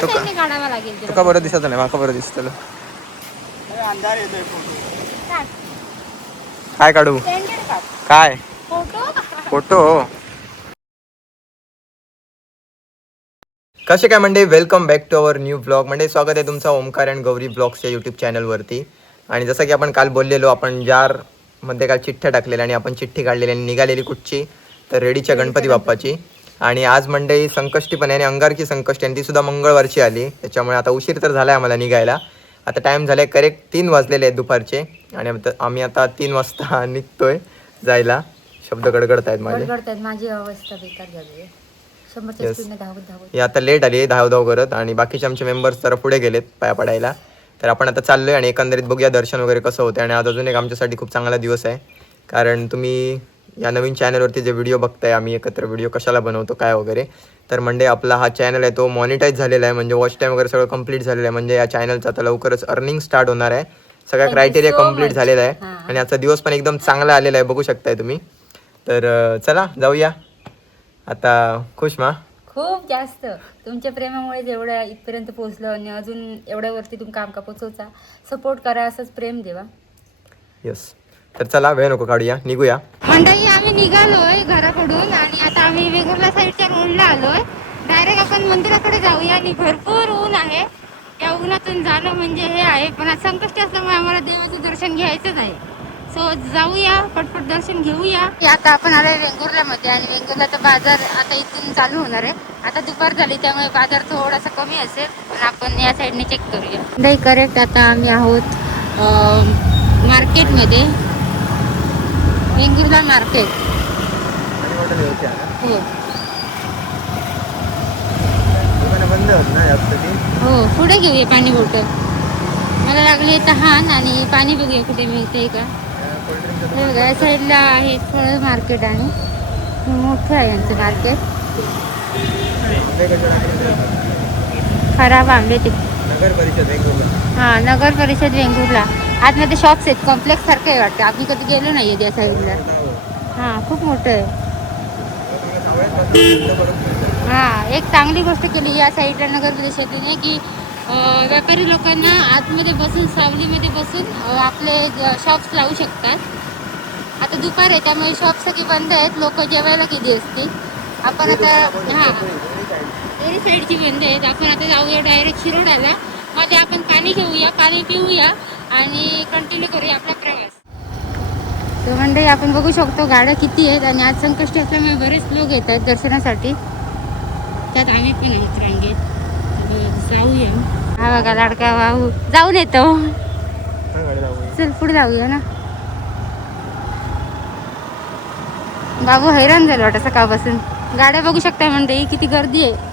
साईडने काढावा लागेल. तुका बरं दिसत नाही, माका बरं दिसत. अंधार येतोय फोटो. काय काढू? काय फोटो? कसे काय म्हणजे welcome back to our new blog. म्हणजे स्वागत आहे तुमचा ओमकार अँड गौरी ब्लॉग्सच्या यूट्यूब चॅनलवरती. आणि जसं की आपण काल बोललेलो, आपण जारमध्ये काल चिठ्ठ्या टाकलेल्या आणि आपण चिठ्ठी काढलेली आणि निघालेली कुठची तर रेडीच्या गणपती बाप्पाची. आणि आज मंडई संकष्टी पण आहे आणि अंगारकी संकष्टी आणि ती सुद्धा मंगळवारची आली. त्याच्यामुळे आता उशीर तर झाला आहे आम्हाला निघायला. आता टाईम झाला आहे करेक्ट 3 वाजलेले आहेत दुपारचे आणि आम्ही आता 3 वाजता निघतोय जायला. शब्द गडगडत आहेत माझी अवस्था बेकार झाली आहे. आता लेट आली धाव करत आणि बाकीचे आमचे मेंबर्स जरा पुढे गेलेत पाया पडायला. तर आपण आता चाललोय आणि एकंदरीत बघूया दर्शन वगैरे कसं होतं. आणि आज अजून एक आमच्यासाठी खूप चांगला दिवस आहे, कारण तुम्ही या नवीन चॅनलवरती जे व्हिडिओ बघताय, आम्ही एकत्र व्हिडिओ कशाला बनवतो काय वगैरे, तर म्हणजे आपला हा चॅनल आहे तो मॉनिटाईज झालेला आहे. म्हणजे वॉच टाईम वगैरे सगळं कंप्लीट झालेलं आहे. म्हणजे या चॅनलचं आता लवकरच अर्निंग स्टार्ट होणार आहे. सगळ्या क्रायटेरिया कंप्लीट झालेला आहे आणि आजचा दिवस पण एकदम चांगला आलेला आहे, बघू शकताय तुम्ही. तर चला जाऊया आता. खुश मा खूप जास्त तुमच्या प्रेमामुळे जेवढ्या इथपर्यंत पोहोचलो आणि अजून एवढ्यावरती तुम्ही काम का पोचवचा. सपोर्ट करा, असंच प्रेम देवा. यस. तर चला वेळ नको काढूया, निघूया. मंडळी आम्ही निघालोय घराकडून आणि आता आम्ही वेगवेगळ्या साईडच्या रोडला आलोय. डायरेक्ट आपण मंदिराकडे जाऊया आणि भरपूर ऊन आहे. या उन्हातून जाणं म्हणजे हे आहे, पण आज संकष्टी असल्यामुळे आम्हाला देवाचं दर्शन घ्यायचंच आहे. सो जाऊया, पटपट दर्शन घेऊया. आता आपण आलोय वेंगुर्ल्यामध्ये आणि वेंगुर्ल्याचा बाजार आता इथून चालू होणार आहे. आता दुपार झाली त्यामुळे बाजार थोडासा कमी असेल, पण आपण या साईडने चेक करूया. नाही करेक्ट, आता आम्ही आहोत मार्केटमध्ये, वेंगुर्ला मार्केट. हो पुढे घेऊया पाणी बॉटल. मला लागले तहान आणि पाणी बघूया कुठे मिळते का. हे बघा या साईडला आहे फळ मार्केट आणि मोठं आहे यांचं मार्केट. खराब आंबे ते नगर परिषद वेंगुर्ला. हां, नगर परिषद वेंगुर्ला. आतमध्ये शॉप्स आहेत, कॉम्प्लेक्स सारखं आहे वाटतं. आम्ही कधी गेलो नाही आहे त्या साईडला. हां खूप मोठं आहे. हां, एक चांगली गोष्ट केली या साईडला नगर परिषदेने की व्यापारी लोकांना आतमध्ये बसून सावलीमध्ये बसून आपले शॉप्स लावू शकतात. आता दुपार आहे त्यामुळे शॉप सगळी बंद आहेत, लोक जेवायला गेली असतील. आपण आता हां दोन्ही साईडची बंद आहेत. आपण आता जाऊया डायरेक्ट शिरोड्याला. मध्ये आपण पाणी घेऊया, पाणी पिऊया आणि कंटिन्यू करूया आपला प्रवास. तर मंडळी आपण बघू शकतो गाड्या किती आहेत आणि आज संकष्टी असल्यामुळे बरेच लोक येत आहेत दर्शनासाठी. त्यात आम्ही पण आहेत रांगेत. जाऊया. हा बघा लाडका भाऊ जाऊन येतो. चल पुढे जाऊया ना. बाबू हैराण झालं वाटतं सकाळपासून. गाड्या बघू शकताय म्हणते किती गर्दी आहे.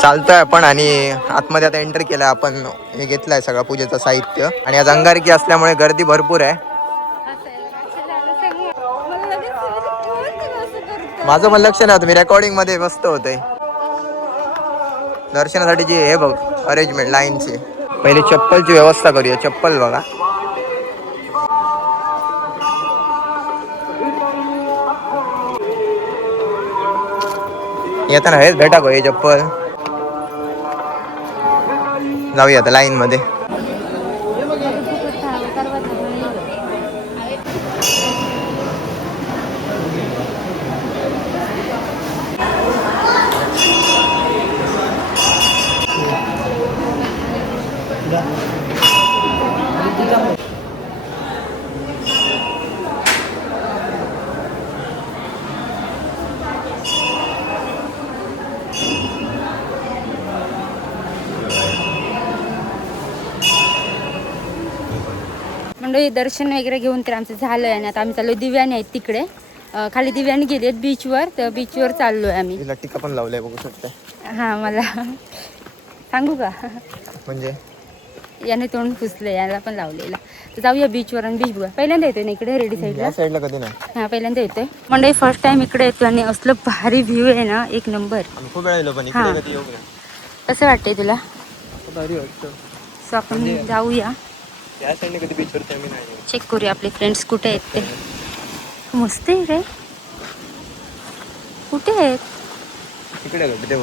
चालतोय आपण आणि आतमध्ये आता एंटर केलं आपण. हे घेतलंय सगळं पूजेचं साहित्य आणि आज अंगारकी असल्यामुळे गर्दी भरपूर आहे. माझं पण लक्ष नव्हतं, मी रेकॉर्डिंग मध्ये मस्त होते. दर्शनासाठी जी हे बघ अरेंजमेंट लाईनची. पहिले चप्पलची व्यवस्था करूया. चप्पल बघा. येताना हेच भेटा गो हे चप्पल. जाऊया आता लाईन मध्ये. मंडळी दर्शन वगैरे घेऊन तर आमचं झालं आहे आणि आता आम्ही चाललो. दिव्याने आहेत तिकडे खाली, दिव्याने गेली आहेत बीचवर. तर बीचवर चाललो आहे आम्ही. टिका पण लावलाय बघू शकता. हां मला सांगू का, म्हणजे याने तोंड पुसलं, याला पण लावलेला. तर जाऊया बीचवर आणि बीच बघा. पहिल्यांदा येतोय ना इकडे रेडी साईडला. साईडला कधी नाही. हां पहिल्यांदा येतोय. मंडळी फर्स्ट टाइम इकडे येतो आणि असलं भारी व्ह्यू आहे ना, एक नंबर. खूप वेळा येलो पण इकडे कधी येऊ. कसं वाटतंय तुला? भारी वाटतं. सो आपण जाऊया. या साईडने कधी बीचवरती आम्ही नाही. चेक करूया आपले फ्रेंड्स कुठे आहेत ते. मस्त आहे रे. कुठे आहेत? इकडे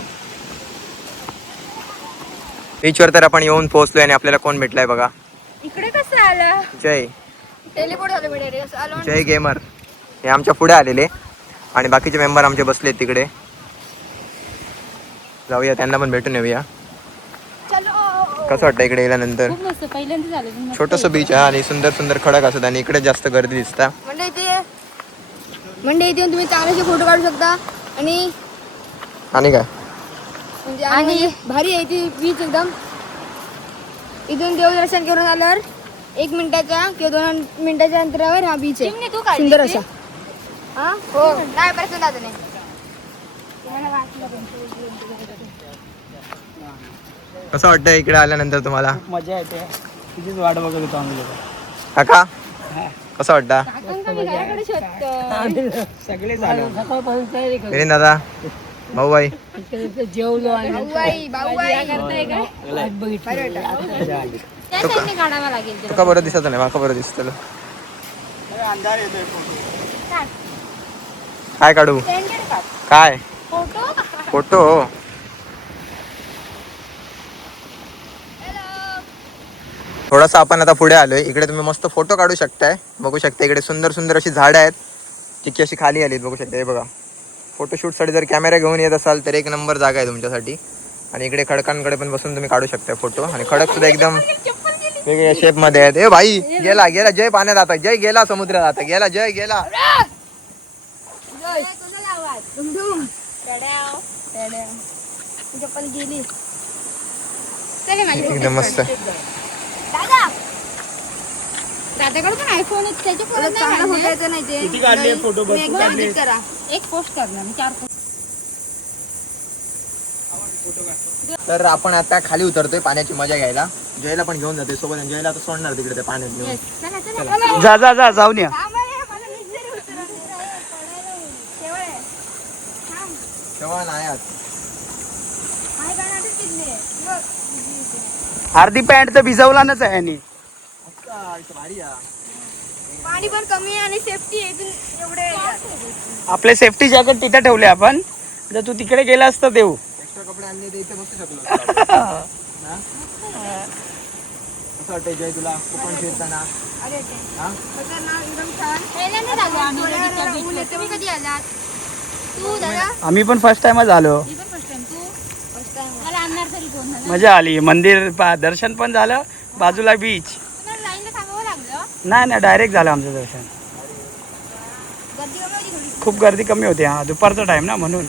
बीचवर तर आपण येऊन पोहोचलोय आणि आपल्याला कोण भेटलाय बघा. इकडे कसं आलं? जय टेलिपोर्ट झालं बेटा रे. जय गेमर हे आमच्या पुढे आलेले आणि बाकीचे मेंबर आमचे बसलेत तिकडे. जाऊया त्यांना पण भेटून येऊया. कसं वाटतं इकडे गेल्यानंतर? खूप मस्त. पहिल्यांदा झालं. छोटस बीच आहे आणि सुंदर सुंदर खडक असतात आणि इकडे जास्त गर्दी दिसता. म्हणजे इथे तुम्ही चांगल्याचे फोटो काढू शकता आणि काय म्हणजे आणि भारी आहे ती बीच एकदम. इथून देवदर्शन करून आल्यावर 1 मिनिटाच्या किंवा 2 मिनिटाच्या अंतरावर हा बीच आहे. सुंदर असा. हा हो नाही बरं सुद्धा नाही. कसं वाटतं इकडे आल्यानंतर तुम्हाला? खूप मजा येते. तुझीच वाट बघत होतो आम्ही. काका कसं वाटतं? सगळे झाले. मिलिंद दादा भाऊबाई काढावा लागेल. तुका बरं दिसत नाही माका बरं दिसत. अंधार येतोय फोटो. काय काढू? काय फोटो? थोडासा आपण आता पुढे आलोय. इकडे तुम्ही मस्त फोटो काढू शकताय. बघू शकता इकडे सुंदर सुंदर अशी झाडं आहेत तिची अशी खाली आलीत. बघू शकता हे बघा. फोटोशूटसाठी जर कॅमेरा घेऊन येत असाल तर 1 नंबर जागा आहे तुमच्यासाठी. आणि इकडे खडकांकडे पण बसून तुम्ही काढू शकता फोटो. आणि खडक सुद्धा एकदम वेगवेगळ्या शेप मध्ये आहेत. ए भाई गेला गेला जय पाण्यात आता. जय गेला समुद्रात आता. गेला जय गेला. चप्पल गेली. एकदम मस्त. दादाकडे पण आयफोन आहे. त्याच्या चांगला फोटो येतो नाही ते. किती काढले फोटो? तुम्ही एकदा edit करा. एक पोस्ट करणार मी 4 पोस्ट. तर आपण आता खाली उतरतोय पाण्याची मजा घ्यायला. जयला पण घेऊन जाते सोबत. जयला आता सोडणार तिकडे त्या पाण्यात घेऊन. जाऊन या. तेव्हा नाही आज. अर्धी पॅन्ट तर भिजवलाच आहे यांनी. पाणी पण कमी आहे आणि सेफ्टी एवढे आपले सेफ्टी जॅकेट तिथे ठेवले आपण. जर तू तिकडे गेला असता देऊ. एक्स्ट्रा कपडे आणले तर इथे बसू शकलो. कसं वाटतंय जय तुला कोकण फिरताना? हा? एकदम छान. पहिल्यांदा आलो आम्ही नदीच्या बीचवर. तुम्ही कधी आलात? तू दादा आम्ही पण फर्स्ट टाइमच आलो. मी पण फर्स्ट टाइम. तू मला आणणार तरी कोण ना? मजा आली. मंदिर दर्शन पण झालं. बाजूला बीच. तुम्हाला लाईनला थांबावं लागलं? नाही डायरेक्ट झालं आमचं दर्शन. गर्दी कमी होती थोडी. खूप गर्दी कमी होती. हा दुपारचा टाइम ना म्हणून.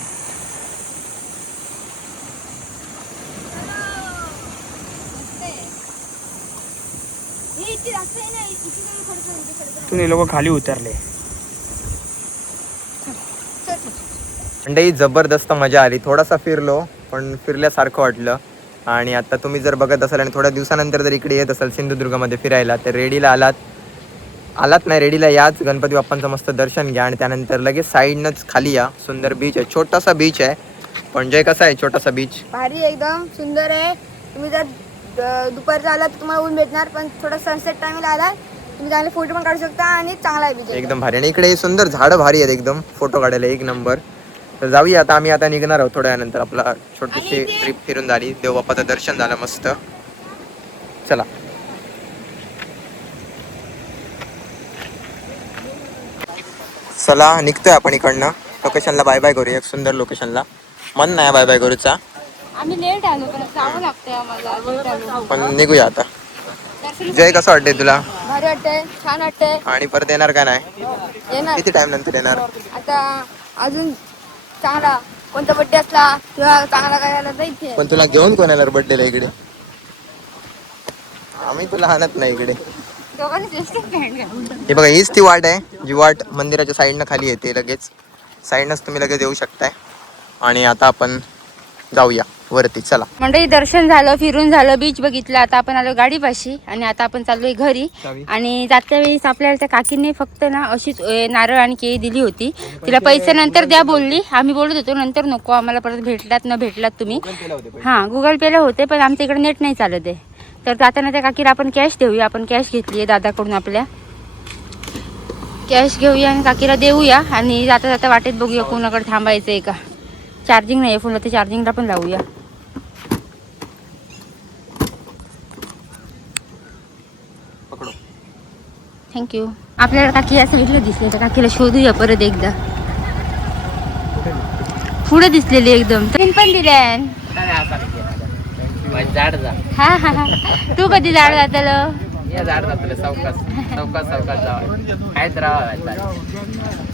हे इथे जास्त आहे ना. इथे कमी खर्च होते खर्च. तुम्ही लोक खाली उतरले. मंडई जबरदस्त मजा आली. थोडासा फिरलो पण फिरल्यासारखं वाटलं. आणि आता तुम्ही जर बघत असाल आणि थोड्या दिवसानंतर जर इकडे येत असाल सिंधुदुर्गमध्ये फिरायला तर रेडीला आलात नाही रेडीला याच. गणपती बाप्पांचं मस्त दर्शन घ्या आणि त्यानंतर लगेच साईडनंच खाली या. सुंदर बीच आहे. छोटासा बीच आहे पण जय कसा आहे छोटासा बीच? भारी एकदम सुंदर आहे. तुम्ही जर दुपारचा आलात तर तुम्हाला ऊन भेटणार. पण थोडा सनसेट टाइमला आलात तुम्ही चांगले फोटो पण काढू शकता आणि चांगला आहे बीच एकदम भारी. आणि इकडे सुंदर झाडं भारी आहेत एकदम फोटो काढायला 1 नंबर. तर जाऊया आता. आम्ही आता निघणार आहोत थोड्या वेळानंतर. आपला छोटीशी ट्रिप फिरून झाली. देवबाप्पाचं दर्शन झालं मस्त. चला चला निघतोय आपण इकडनं. लोकेशनला बाय बाय करूया. एक सुंदर लोकेशनला. मन नाही बाय बाय करूचा. आम्ही लेट आलो पण जावं लागतंय आम्हाला. लेट आलो पण निघूया आता. जय कसं वाटतंय तुला? भारी वाटतंय. छान वाटतंय. आणि परत येणार का नाही? येणार किती टाइम नंतर येणार? आता अजून चांगला कोणता बड्डे असला किंवा चांगला काय झाला तर इथे. पण तुला घेऊन कोण येणार बर्थडेला इकडे? आम्ही तुला आणत नाही इकडे. दोघांनी टेस्ट घ्यायला. हे बघा हीच ती वाट आहे जी वाट मंदिराच्या साईडनं खाली येते. लगेच साईडनंच तुम्ही लगेच येऊ शकताय. आणि आता आपण जाऊया वरती. चला मंडळी दर्शन झालं, फिरून झालं, बीच बघितलं. आता आपण आलो गाडीपाशी आणि आता आपण चाललोय घरी. आणि जात्या वेळेस आपल्याला त्या काकींनी फक्त ना अशीच नारळ आणि केळी दिली होती. तिला पैसे नंतर द्या बोलली. आम्ही बोलत होतो नंतर नको आम्हाला परत भेटलात न भेटलात तुम्ही. हां गुगल पेला होते पण आमच्या इकडे नेट नाही चालत आहे. तर जाताना त्या काकीला आपण कॅश देऊया. आपण कॅश घेतली आहे दादाकडून. आपल्या कॅश घेऊया आणि काकीला देऊया. आणि जाता जाता वाटेत बघूया कोणाकडे थांबायचं आहे का. चार्जिंग नाही आहे फोनला, ते चार्जिंगला पण लावूया. थँक्यू. आपल्याला काकी या साईडला दिसले, तर काकीला शोधूया परत एकदा. पुढे दिसलेली एकदम. ट्रेन पण दिल्या. हा हा हा. तू कधी झाड जातलं?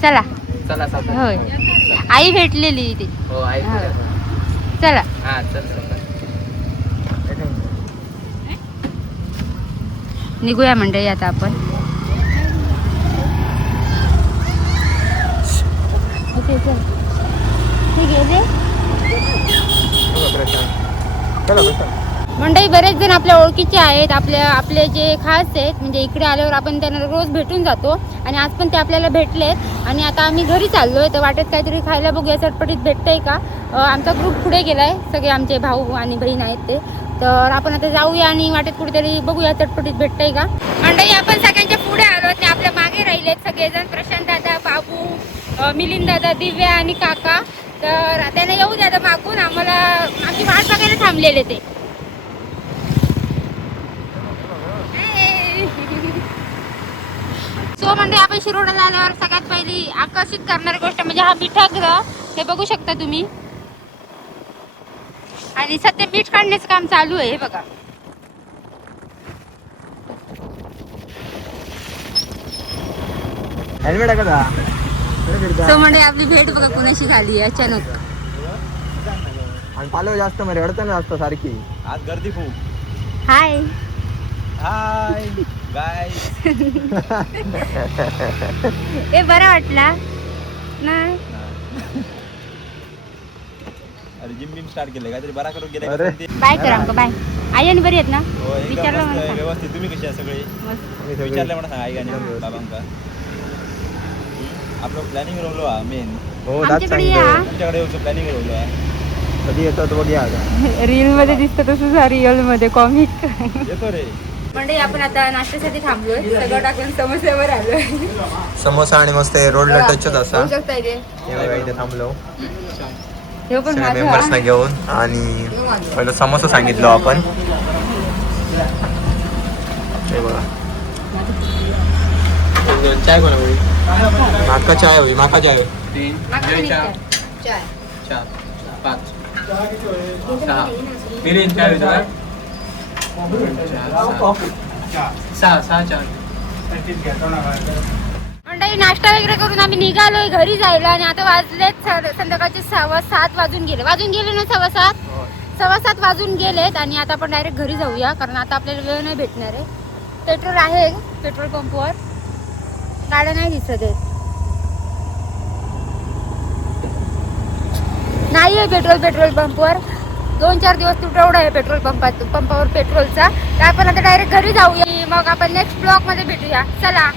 चला होय. आई भेटलेली ती. चला निघूया मंडळी आता आपण. मंडळी बरेच जण आपल्या ओळखीचे आहेत. आपले जे खास आहेत, म्हणजे इकडे आल्यावर आपण त्यांना रोज भेटून जातो. आणि आज पण ते आपल्याला भेटलेत. आणि आता आम्ही घरी चाललोय. तर वाटेत काहीतरी खायला बघूया, चटपटीत भेटतंय का. आमचा ग्रुप पुढे गेलाय, सगळे आमचे भाऊ आणि बहीण आहेत ते. तर आपण आता जाऊया आणि वाटेत कुठेतरी बघूया चटपटीत भेटतंय का. मंडळी आपण सगळ्यांच्या पुढे आलो, ते आपल्या मागे राहिलेत सगळेजण. प्रशांत दादा, बाबू, मिलिंद दादा, दिव्या आणि काका. तर त्यांना येऊ द्या आता मागून. आम्हाला आमची वाट बघायला थांबलेले ते. सो म्हणजे आपण शिरोड्याला आल्यावर सगळ्यात पहिली आकर्षित करणारी गोष्ट म्हणजे हा मिठागृह. हे बघू शकता तुम्ही. आणि सध्या मीठ काढण्याचं काम चालू आहे. हे बघा. हेल्मेट आहे का? सो म्हणजे आपली भेट बघा कुणाशी झाली अचानक. आणि पालव जास्त मध्ये अडचण जास्त सारखी. आज गर्दी खूप. हाय हाय गाय. ते बरं वाटला नाही. अरे जिम बिम स्टार्ट केले काहीतरी बरा करून गेले. बाय करा आमका. बाय. आई आणि बरी आहेत ना? विचारलं मला सांग. व्यवस्थित. तुम्ही कशी आहे सगळे? मस्त. विचारलं म्हणा सांगा आई आणि बाबांका. आपलं प्लॅनिंग रोवलो हा मेन. हो आमच्याकडे या. तुमच्याकडे येऊचं प्लॅनिंग रोवलो हा. कधी येतो तो बघूया. रील मध्ये दिसतं तसंच रिअल मध्ये कॉमिक. येतो रे. म्हणजे आपण आता नाश्त्यासाठी थांबलोय. सगळं टाकून समोस्यावर आलोय. समोसा आणि मस्त रोडला टचच असा. होऊ शकता इथे. हे बघा इथे थांबलो हे पण सगळ्या माझं. मेंबर्सना घेऊन. आणि पहिलं समोसा सांगितलो आपण. हे बघा चाय कोणा होई. माका चाय होई. माका चाय होई. मंडळी नाश्ता वगैरे करून आम्ही निघालोय घरी जायला. आणि आता वाजलेत संध्याकाळचे 6:15 वाजून गेले ना. 6:15 वाजून गेलेत. आणि आता आपण डायरेक्ट घरी जाऊया, कारण आता आपल्याला वेळ नाही भेटणार आहे. पेट्रोल आहे पेट्रोल पंपवर, गाड्या नाही दिसत आहेत. नाही आहे पेट्रोल पंपवर. 2-4 दिवस तुटवडा आहे पेट्रोल पंपावर पेट्रोलचा. तर आपण आता डायरेक्ट घरी जाऊया. मग आपण नेक्स्ट ब्लॉग मध्ये भेटूया. चला.